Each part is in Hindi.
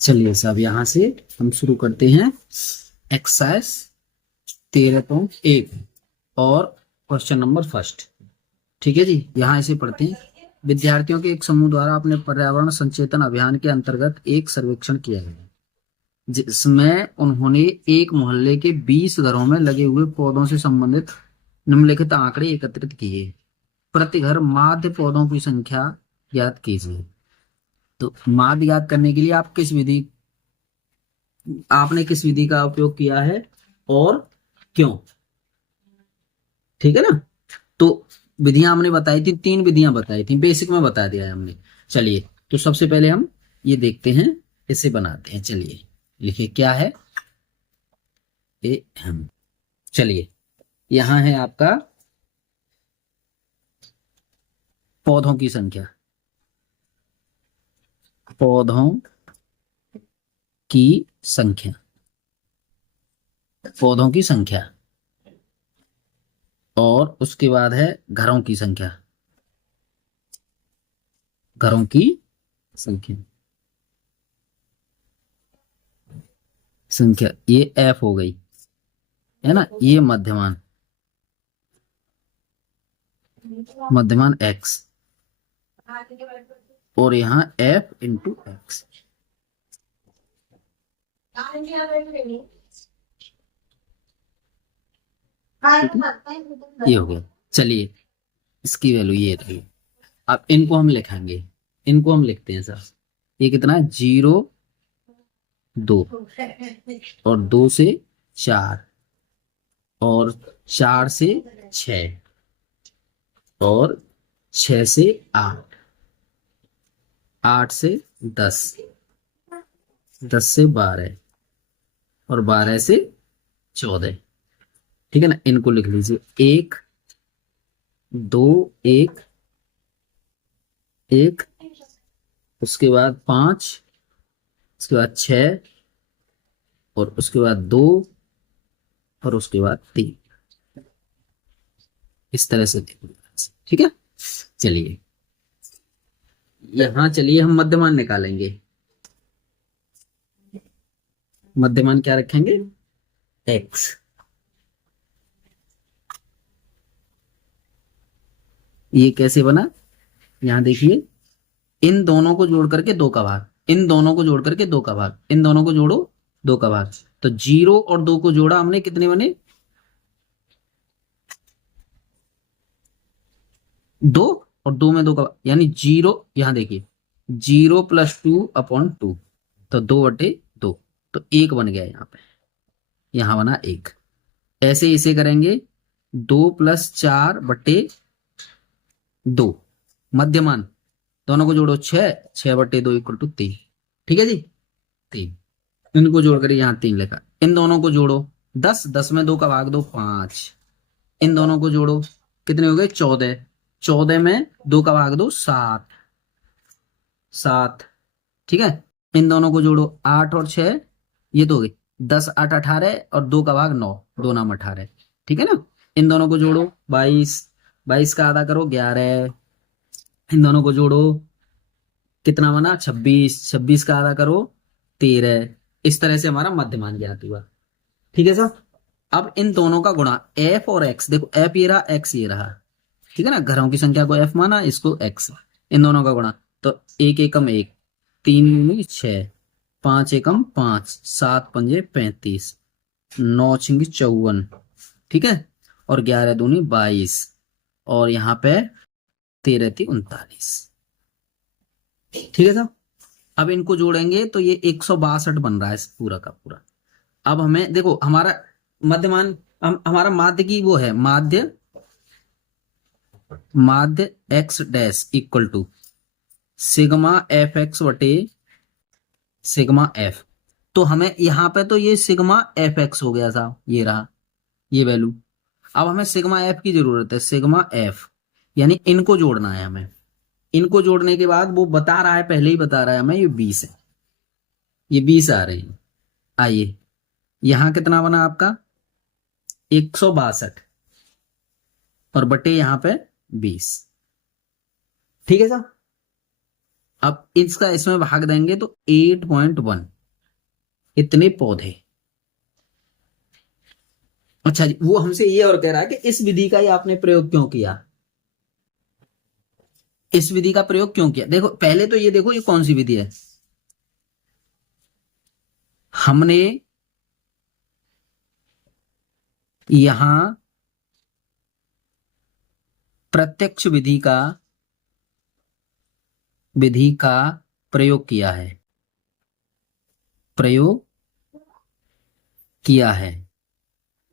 चलिए साहब, यहां से हम शुरू करते हैं एक्सरसाइज 13.1 और क्वेश्चन नंबर फर्स्ट। ठीक है जी, यहाँ इसे पढ़ते हैं। विद्यार्थियों के एक समूह द्वारा अपने पर्यावरण संचेतन अभियान के अंतर्गत एक सर्वेक्षण किया गया, जिसमें उन्होंने एक मोहल्ले के 20 घरों में लगे हुए पौधों से संबंधित निम्नलिखित आंकड़े एकत्रित किए। प्रति घर माध्य पौधों की संख्या ज्ञात कीजिए। तो माध्य ज्ञात करने के लिए आपने किस विधि का उपयोग किया है और क्यों? ठीक है ना। तो विधियां हमने बताई थी, 3 विधियां बताई थी, बेसिक में बता दिया है हमने। चलिए, तो सबसे पहले हम ये देखते हैं, इसे बनाते हैं। चलिए, लिखिए क्या है ये हम। चलिए, यहां है आपका पौधों की संख्या, पौधों की संख्या, पौधों की संख्या, और उसके बाद है घरों की संख्या, घरों की संख्या, संख्या ये एफ हो गई, है ना। ये मध्यमान, मध्यमान एक्स, और यहाँ एफ इंटू एक्स। ये हो गया। चलिए, इसकी वैल्यू ये रही। अब इनको हम लिखेंगे, इनको हम लिखते हैं सर। ये कितना है? 0 2, और 2 से 4, और 4 से 6, और 6 से 8, 8 से 10, 10 से 12, और 12 से 14। ठीक है ना। इनको लिख लीजिए, 1 2 1 1, उसके बाद 5, उसके बाद 6, और उसके बाद 2, और उसके बाद 3। इस तरह से देखो। ठीक है। चलिए, यहां चलिए हम मध्यमान निकालेंगे। मध्यमान क्या रखेंगे? x। ये कैसे बना? यहां देखिए, इन दोनों को जोड़ करके 2 का भाग, इन दोनों को जोड़ करके 2 का भाग, इन दोनों को जोड़ो 2 का भाग। तो 0 और 2 को जोड़ा हमने, कितने बने? 2, और 2 में 2 का, यानी 0। यहां देखिए, 0 + 2/2, तो 2/2, तो 1 बन गया यहाँ पे, यहां बना 1। ऐसे इसे करेंगे, 2 + 4/2, मध्यमान। दोनों को जोड़ो 6, 6/2 = 3। ठीक है जी, 3। इनको जोड़कर यहाँ 3 लिखा। इन दोनों को जोड़ो, 10, 10 में 2 का भाग दो, 5। इन दोनों को जोड़ो, कितने हो गए? 14, 14 में 2 का भाग दो, 7, 7। ठीक है। इन दोनों को जोड़ो, 8 और 6, ये तो हो गई 10, 8 18, और 2 का भाग 9, 2 नाम 18। ठीक है ना। इन दोनों को जोड़ो, 22, 22 का आधा करो 11। इन दोनों को जोड़ो, कितना बना? 26, 26 का आधा करो 13। इस तरह से हमारा मध्यमान ज्ञात हुआ। ठीक है सर। अब इन दोनों का गुणा, एफ और एक्स। देखो, एफ ये रहा, एक्स ये रहा। ठीक है ना। घरों की संख्या को एफ माना, इसको एक्स। इन दोनों का गुणा, तो 1 एकम 1, 3 दूनी 6, 5 एकम 5, 7 पंजे 35, 9 छिंगी 54। ठीक है। और 11 दूनी 22, और यहाँ पे 13 थी 39। ठीक है साहब। अब इनको जोड़ेंगे तो ये 162 बन रहा है पूरा का पूरा। अब हमें देखो, हमारा मध्यमान, हमारा माध्य की वो है, माध्य, माध्य x dash equal to sigma f x बटे सिग्मा एफ। तो हमें यहाँ पे तो ये सिग्मा एफ एक्स हो गया था, ये रहा ये वैल्यू। अब हमें सिग्मा एफ की जरूरत है, सिग्मा एफ, यानी इनको जोड़ना है हमें। इनको जोड़ने के बाद वो बता रहा है, पहले ही बता रहा है हमें, ये 20 है, ये 20 आ रहे हैं। आइए, यहां कितना बना आपका? 162, और बटे यहाँ पे 20। ठीक है साहब। अब इसका इसमें भाग देंगे तो 8.1 इतने पौधे। अच्छा जी, वो हमसे ये और कह रहा है कि इस विधि का ही आपने प्रयोग क्यों किया, इस विधि का प्रयोग क्यों किया। देखो पहले तो ये देखो ये कौन सी विधि है, हमने यहां प्रत्यक्ष विधि का प्रयोग किया है, प्रयोग किया है।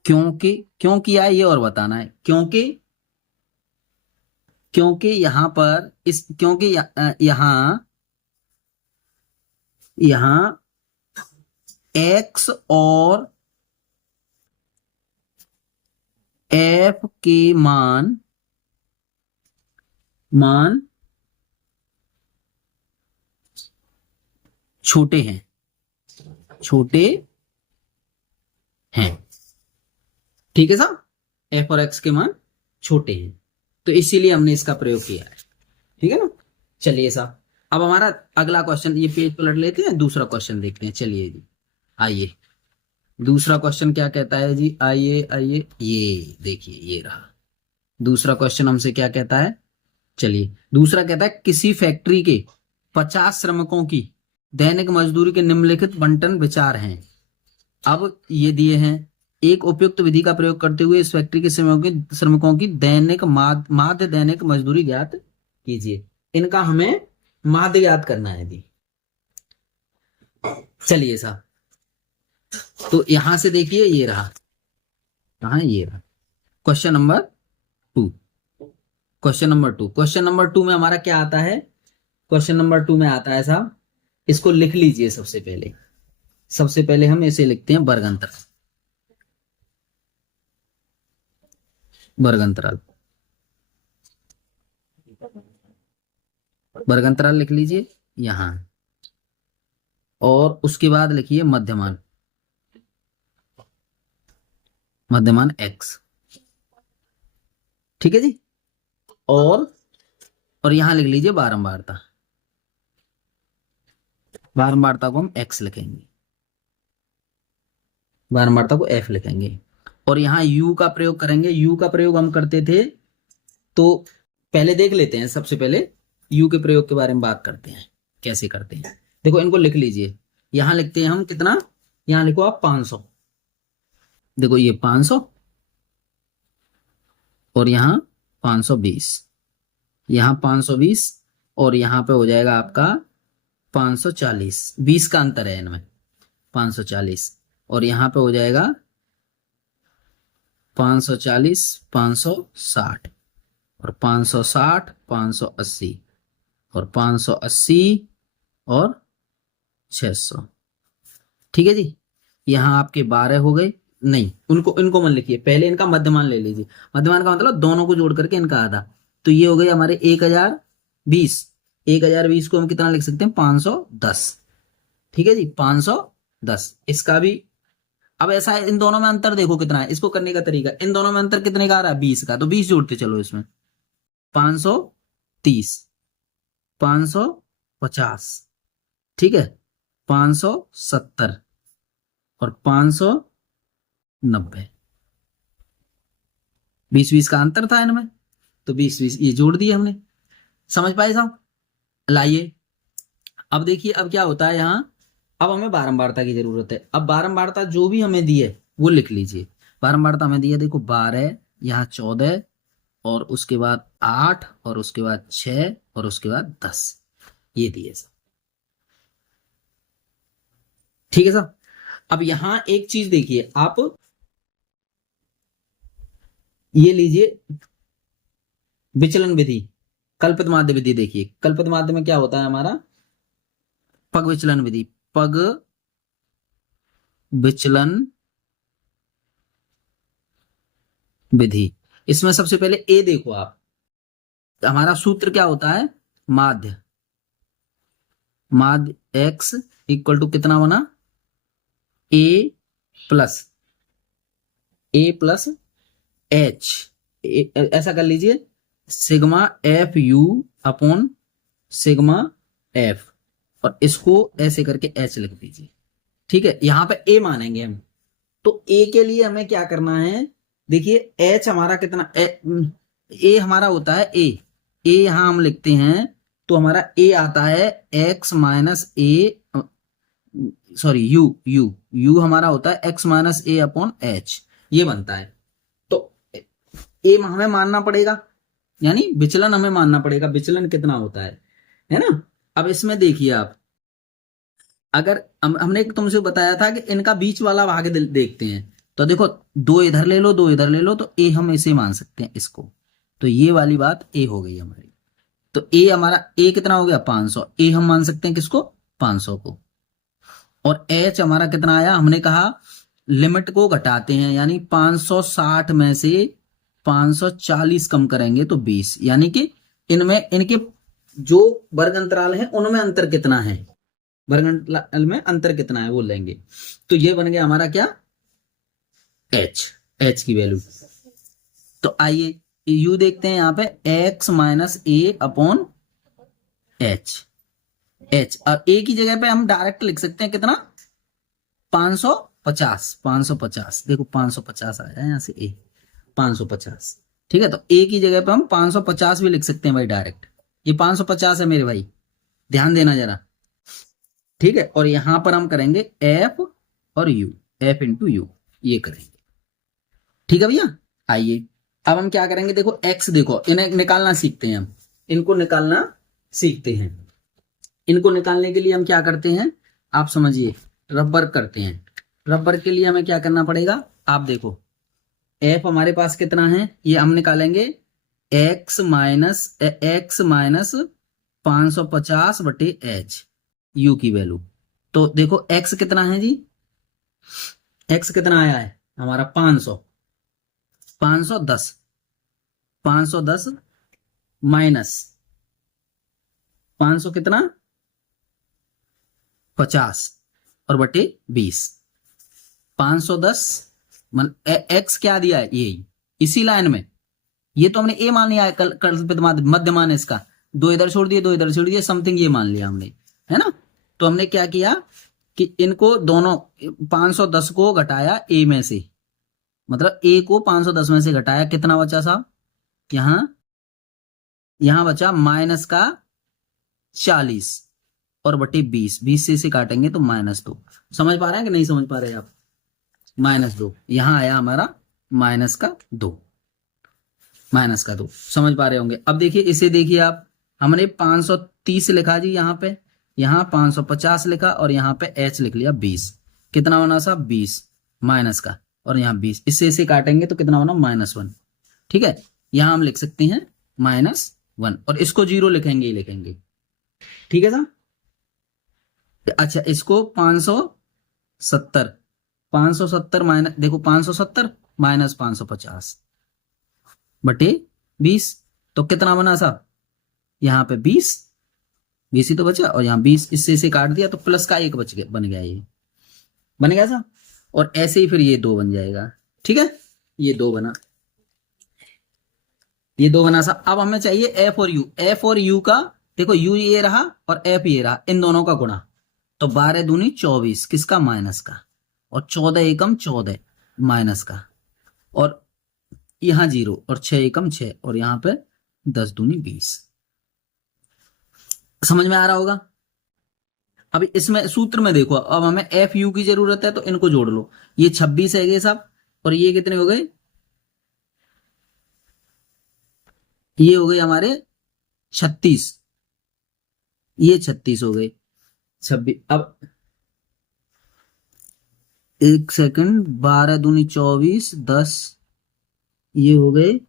क्योंकि क्यों किया है ये और बताना है, क्योंकि क्योंकि यहां पर इस क्योंकि यहां यहां एक्स और एफ के मान छोटे हैं, छोटे हैं। ठीक है साहब, एफ और एक्स के मान छोटे हैं, तो इसीलिए हमने इसका प्रयोग किया है। ठीक है ना। चलिए साहब, अब हमारा अगला क्वेश्चन, ये पेज पलट लेते हैं, दूसरा क्वेश्चन देखते हैं। चलिए जी, आइए दूसरा क्वेश्चन क्या कहता है जी, आइए आइए, ये देखिए ये रहा दूसरा क्वेश्चन। हमसे क्या कहता है, चलिए दूसरा कहता है किसी फैक्ट्री के 50 श्रमिकों की दैनिक मजदूरी के निम्नलिखित बंटन विचार हैं। अब ये दिए हैं, एक उपयुक्त विधि का प्रयोग करते हुए इस फैक्ट्री के श्रमिकों की दैनिक माध्य दैनिक मजदूरी ज्ञात कीजिए। इनका हमें माध्य ज्ञात करना है जी। चलिए साहब, तो यहां से देखिए ये रहा, कहा ये रहा question number 2। Question number two में हमारा क्या आता है, क्वेश्चन नंबर 2 में आता है साहब, इसको लिख लीजिए। सबसे पहले हम इसे लिखते हैं वर्ग अंतराल, वर्ग अंतराल, वर्ग अंतराल लिख लीजिए यहां, और उसके बाद लिखिए मध्यमान, मध्यमान x। ठीक है जी, और यहां लिख लीजिए बारंबारता, बारंबारता को हम x लिखेंगे, बारंबारता को f लिखेंगे। और यहां u का प्रयोग करेंगे। u का प्रयोग हम करते थे, तो पहले देख लेते हैं, सबसे पहले u के प्रयोग के बारे में बात करते हैं, कैसे करते हैं। देखो इनको लिख लीजिए, यहां लिखते हैं हम कितना, यहां लिखो आप 500। देखो ये 500 और यहां 520, यहां 520 और यहां पे हो जाएगा आपका 540, 20 का अंतर है इनमें, 540 और यहां पे हो जाएगा 540, 560 और 560, 580 और 580 और 600। ठीक है जी, यहां आपके 12 हो गए। नहीं, उनको इनको मन लिखिए, पहले इनका मध्यमान ले लीजिए। मध्यमान का मतलब दोनों को जोड़ करके इनका आधा, तो ये हो गए हमारे 1020। 1020 को हम कितना लिख सकते हैं, 510। ठीक है जी, 510 इसका भी। अब ऐसा है, इन दोनों में अंतर देखो कितना है, इसको करने का तरीका, इन दोनों में अंतर कितने का आ रहा है, 20 का, तो 20 जोड़ते चलो इसमें, 530, 550, ठीक है, 570 और 590। 20-20 का अंतर था इनमें, तो 20-20 ये जोड़ दिए हमने। समझ पाए साहब। लाइए, अब देखिए अब क्या होता है यहाँ, अब हमें बारंबारता की जरूरत है। अब बारंबारता जो भी हमें दी है वो लिख लीजिए। बारंबारता हमें दी है, देखो 12, यहाँ 14 और उसके बाद 8 और उसके बाद 6 और उसके बाद 10, ये दिए सब। ठीक है साहब। अब यहां एक चीज देखिए आप, ये लीजिए विचलन विधि, कल्पित माध्य विधि। देखिए कल्पित माध्य में क्या होता है हमारा, पग विचलन विधि, पग विचलन विधि। इसमें सबसे पहले ए देखो आप, हमारा सूत्र क्या होता है, माध्य, माध्य एक्स इक्वल टू कितना बना, ए प्लस एच, ऐसा कर लीजिए, sigma F you upon sigma F, और इसको ऐसे करके एच लिख दीजिए। ठीक है, यहां पे ए मानेंगे हम। तो ए के लिए हमें क्या करना है, देखिए एच हमारा कितना, ए हमारा होता है ए, ए यहां हम लिखते हैं तो हमारा ए आता है x minus A, sorry you, you हमारा होता है एक्स माइनस ए अपॉन एच, ये बनता है। तो ए हमें मानना पड़ेगा, यानी विचलन हमें मानना पड़ेगा, विचलन कितना होता है ना। अब इसमें देखिए आप, अगर हमने तुमसे बताया था कि इनका बीच वाला भाग देखते हैं, तो देखो दो इधर ले लो, दो इधर ले लो, तो ए हम इसे मान सकते हैं इसको, तो ये वाली बात ए हो गई हमारी। तो ए हमारा, ए कितना हो गया 500, ए हम मान सकते हैं किसको, 500 को। और एच हमारा कितना आया, हमने कहा लिमिट को घटाते हैं, यानी 560 में से 540 कम करेंगे तो 20, यानी कि इनमें इनके जो वर्ग अंतराल है उनमें अंतर कितना है, वर्ग अंतराल में अंतर कितना है वो लेंगे। तो ये बन गया हमारा क्या, एच की वैल्यू। तो आइए यू देखते हैं यहाँ पे, एक्स माइनस ए अपॉन एच, और ए की जगह पे हम डायरेक्ट लिख सकते हैं कितना, 550, देखो 550 आया यहाँ से, ए 550। ठीक है, तो ए की जगह पे हम 550 भी लिख सकते हैं भाई डायरेक्ट, ये 550 है मेरे भाई, ध्यान देना जरा। ठीक है, और यहां पर हम करेंगे एफ और यू, एफ इंटू यू, ये करेंगे। ठीक है भैया, आइए अब हम क्या करेंगे, देखो एक्स, देखो इन्हें निकालना सीखते हैं हम, इनको निकालना सीखते हैं। इनको निकालने के लिए हम क्या करते हैं, आप समझिए, रबर करते हैं। रबर के लिए हमें क्या करना पड़ेगा, आप देखो एफ हमारे पास कितना है, ये हम निकालेंगे एक्स माइनस 550 बटे एच, यू की वैल्यू। तो देखो एक्स कितना है जी, एक्स कितना आया है हमारा 510 माइनस 500 कितना 50 और बटे 20, 510 एक्स क्या दिया है, ये इसी लाइन में, ये तो हमने ए मान लिया है, कल्पित मध्यमान इसका, दो इधर छोड़ दिए, दो इधर छोड़ दिए, समथिंग ये मान लिया हमने, है ना। तो हमने क्या किया कि इनको दोनों 510 को घटाया ए में से, मतलब ए को 510 में से घटाया, कितना बचा साहब, यहां बचा माइनस का 40 और बटे 20 से इसे काटेंगे तो -2। समझ पा रहे हैं कि नहीं समझ पा रहे आप, -2 यहां आया हमारा -2, समझ पा रहे होंगे। अब देखिए इसे देखिए आप, हमने 530 लिखा जी यहाँ पे, यहाँ 550 लिखा और यहाँ पे h लिख लिया 20, कितना बना साहब 20 माइनस का, और यहाँ 20, इससे इसे काटेंगे तो कितना बना -1। ठीक है, यहाँ हम लिख सकते हैं -1 और इसको 0 लिखेंगे। ठीक है साहब, अच्छा इसको 570 माइनस, देखो 570 माइनस 550 बटे 20, तो कितना बना साहब, यहाँ पे 20 ही तो बचा, और यहाँ 20, इससे इसे काट दिया तो प्लस का 1 बच गया, बन गया, ये बन गया साहब। और ऐसे ही फिर ये 2 बन जाएगा। ठीक है, ये 2 बना, साहब। अब हमें चाहिए एफ और यू का, देखो यू ये रहा और एफ ये रहा, इन दोनों का गुणा, तो 12 दूनी 24 किसका, माइनस का, और 14 एकम 14 माइनस का, और यहां 0 और 6 एकम 6, और यहां पे 10 दूनी 20। समझ में आ रहा होगा। अब इसमें सूत्र में देखो, अब हमें एफ यू की जरूरत है तो इनको जोड़ लो, ये 26 है गए साहब, और ये कितने हो गए, ये हो गए हमारे 36, ये 36 हो गए 26। अब 1 सेकंड, 12 दूनी 24, 10, ये हो गए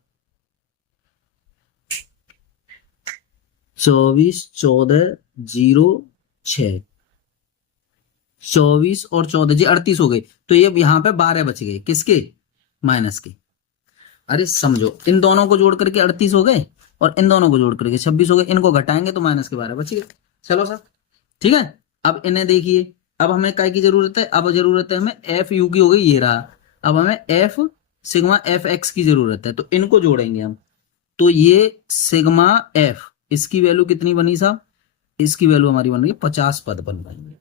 24, 14, 0, 6, 24 और 14 जी 38 हो गए। तो ये यहाँ पे 12 बच गए, किसके, माइनस के। अरे समझो, इन दोनों को जोड़ करके 38 हो गए और इन दोनों को जोड़ करके 26 हो गए, इनको घटाएंगे तो माइनस के 12 बच गए। चलो सर, ठीक है। अब इन्हें देखिए, अब हमें काय की जरूरत है, अब जरूरत है हमें एफ यू की, हो गई ये रहा। अब हमें एफ सिग्मा एफ एक्स की जरूरत है, तो इनको जोड़ेंगे हम। तो ये सिग्मा एफ, इसकी वैल्यू कितनी बनी साहब, इसकी वैल्यू हमारी बन रही है 50 पद बन रही है।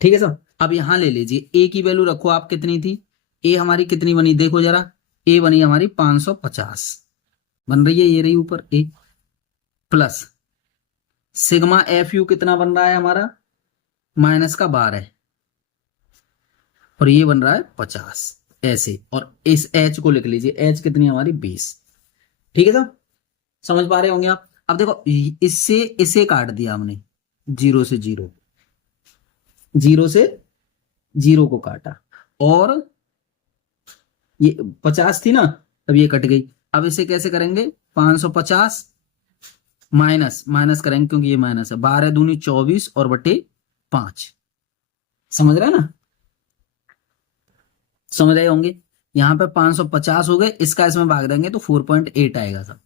ठीक है सब। अब यहां ले लीजिए ए की वैल्यू रखो आप, कितनी थी, ए हमारी कितनी बनी देखो जरा, ए बनी हमारी 550 बन रही है, ये रही ऊपर ए, प्लस सिग्मा एफ यू कितना बन रहा है हमारा, माइनस का 12 और ये बन रहा है 50 ऐसे, और इस एच को लिख लीजिए, एच कितनी हमारी 20। ठीक है साहब, समझ पा रहे होंगे आप। अब देखो इससे इसे काट दिया हमने, जीरो से जीरो, जीरो से जीरो को काटा, और ये 50 थी ना, अब ये कट गई। अब इसे कैसे करेंगे, 550 माइनस माइनस करेंगे क्योंकि ये माइनस है, 12 दूनी 24 और बटे 5, समझ रहे हैं ना, समझ रहे होंगे। यहाँ पे 550 हो गए, इसका इसमें भाग देंगे तो 4.8 आएगा सब,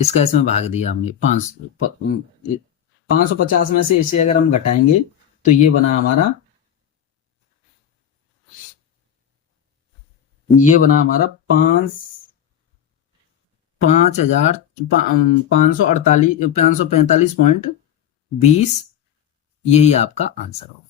इसका इसमें भाग दिया हमने 550 में से इसे अगर हम घटाएंगे तो ये बना हमारा, ये बना हमारा 5,545.20, यही आपका आंसर होगा।